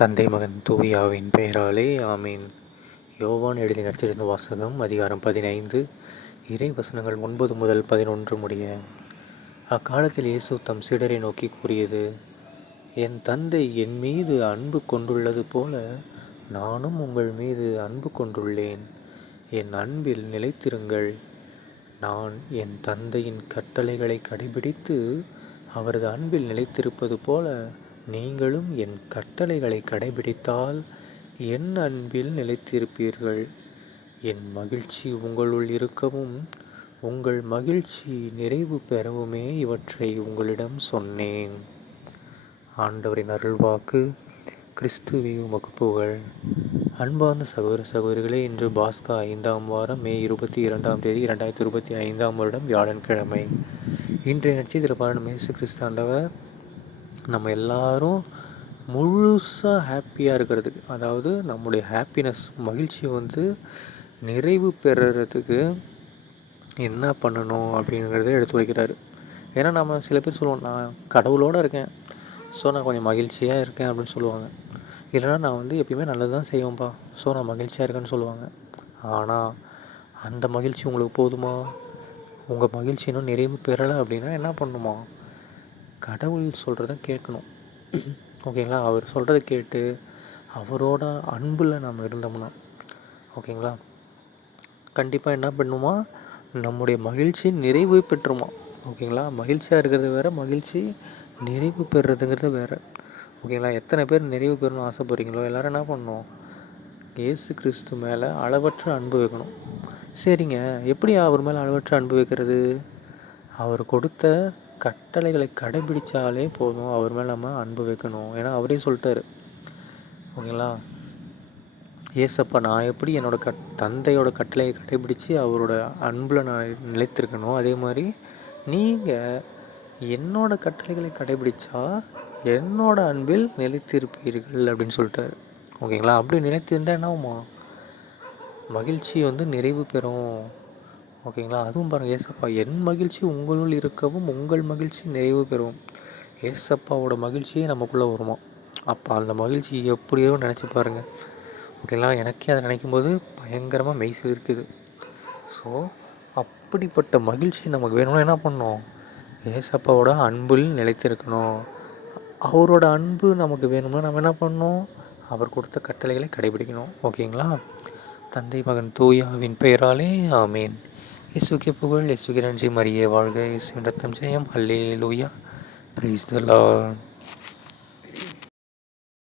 தந்தை மகன் தூயாவின் பெயராலே ஆமீன். யோவான் எழுதி நடித்திருந்த வாசகம் அதிகாரம் பதினைந்து. இறை வசனங்கள் ஒன்பது முதல் பதினொன்று முடிய. அக்காலத்தில் இயேசு தம் சீடரை நோக்கி கூறியது என் தந்தை என் மீது அன்பு கொண்டுள்ளது போல நானும் உங்கள் மீது அன்பு கொண்டுள்ளேன். என் அன்பில் நிலைத்திருங்கள். நான் என் தந்தையின் கட்டளைகளை கடைபிடித்து அவரது அன்பில் நிலைத்திருப்பது போல நீங்களும் என் கட்டளைகளை கடைபிடித்தால் என் அன்பில் நிலைத்திருப்பீர்கள். என் மகிழ்ச்சி உங்களுள் இருக்கவும் உங்கள் மகிழ்ச்சி நிறைவு பெறவுமே இவற்றை உங்களிடம் சொன்னேன். ஆண்டவரின் அருள்வாக்கு கிறிஸ்துவே உமக்கு புகழ். அன்பார்ந்த சகோதர சகோதரிகளே இன்று பாஸ்கா ஐந்தாம் வாரம் மே இருபத்தி இரண்டாம் தேதி இரண்டாயிரத்தி இருபத்தி ஐந்தாம் வருடம் வியாழன்கிழமை. இன்றைய நட்சத்திர பாரணம் இயேசு கிறிஸ்தாண்டவர் நம்ம எல்லாரும் முழுசாக ஹாப்பியாக இருக்கிறதுக்கு அதாவது நம்முடைய ஹாப்பினஸ் மகிழ்ச்சி வந்து நிறைவு பெறுறதுக்கு என்ன பண்ணணும் அப்படிங்கிறத எடுத்து வைக்கிறாரு ஏன்னா நம்ம சில பேர் சொல்லுவோம் நான் கடவுளோடு இருக்கேன். ஸோ நான் கொஞ்சம் மகிழ்ச்சியாக இருக்கேன் அப்படின்னு சொல்லுவாங்க. இல்லைனா நான் வந்து எப்பயுமே நல்லது தான் செய்வேன்ப்பா. ஸோ நான் மகிழ்ச்சியாக இருக்கேன்னு சொல்லுவாங்க. ஆனால் அந்த மகிழ்ச்சி உங்களுக்கு போதுமா? உங்கள் மகிழ்ச்சி இன்னும் நிறைவு பெறலை அப்படின்னா என்ன பண்ணணுமா கடவுள் சொல்கிறத கேட்கணும். ஓகேங்களா? அவர் சொல்கிறத கேட்டு அவரோட அன்பில் நம்ம இருந்தோம்னா ஓகேங்களா? கண்டிப்பாக என்ன பண்ணுமா? நம்முடைய மகிழ்ச்சி நிறைவு பெற்றுமா? ஓகேங்களா? மகிழ்ச்சியாக இருக்கிறது வேறு மகிழ்ச்சி நிறைவு பெறுறதுங்கிறது வேறு. ஓகேங்களா? எத்தனை பேர் நிறைவு பெறணும்னு ஆசைப்படுறீங்களோ? எல்லோரும் என்ன பண்ணணும்? ஏசு கிறிஸ்து மேலே அளவற்ற அன்பு வைக்கணும். சரிங்க. எப்படி அவர் மேலே அளவற்ற அன்பு வைக்கிறது? அவர் கொடுத்த கட்டளைகளை கடைபிடித்தாலே போதும். அவர் மேலே நம்ம அன்பு வைக்கணும். ஏன்னா அவரே சொல்லிட்டாரு. ஓகேங்களா? ஏசப்பா நான் எப்படி என்னோடய கட் தந்தையோட கட்டளையை கடைபிடித்து அவரோட அன்பில் நான் நிலைத்திருக்கணும் அதே மாதிரி நீங்கள் என்னோட கட்டளைகளை கடைபிடிச்சா என்னோட அன்பில் நிலைத்திருப்பீர்கள் அப்படின்னு சொல்லிட்டாரு. ஓகேங்களா? அப்படி நிலைத்திருந்தால் என்ன ஆகுமா மகிழ்ச்சி வந்து நிறைவு பெறும். ஓகேங்களா? அதுவும் பாருங்கள் ஏசப்பா என் மகிழ்ச்சி உங்களுள் இருக்கவும் உங்கள் மகிழ்ச்சி நிறைவு பெறும். ஏசப்பாவோட மகிழ்ச்சியே நமக்குள்ளே வருமா? அப்போ அந்த மகிழ்ச்சி எப்படியோ நினச்சி பாருங்கள் ஓகேங்களா? எனக்கே அதை நினைக்கும் போது பயங்கரமாக மெய்சில் இருக்குது ஸோ அப்படிப்பட்ட மகிழ்ச்சி நமக்கு வேணும்னா என்ன பண்ணோம் ஏசப்பாவோட அன்பில் நிலைத்திருக்கணும். அவரோட அன்பு நமக்கு வேணும்னா நம்ம என்ன பண்ணணும்? அவர் கொடுத்த கட்டளைகளை கடைபிடிக்கணும். ஓகேங்களா? தந்தை மகன் தூயாவின் பெயராலே ஆமேன். இசுகி புகழ் இசுகி நன்றி மரியே வாழ்க இயேசு ரத்தம் ஜெயம். அல்லே லூயா ப்ரீஸ் த லார்ட்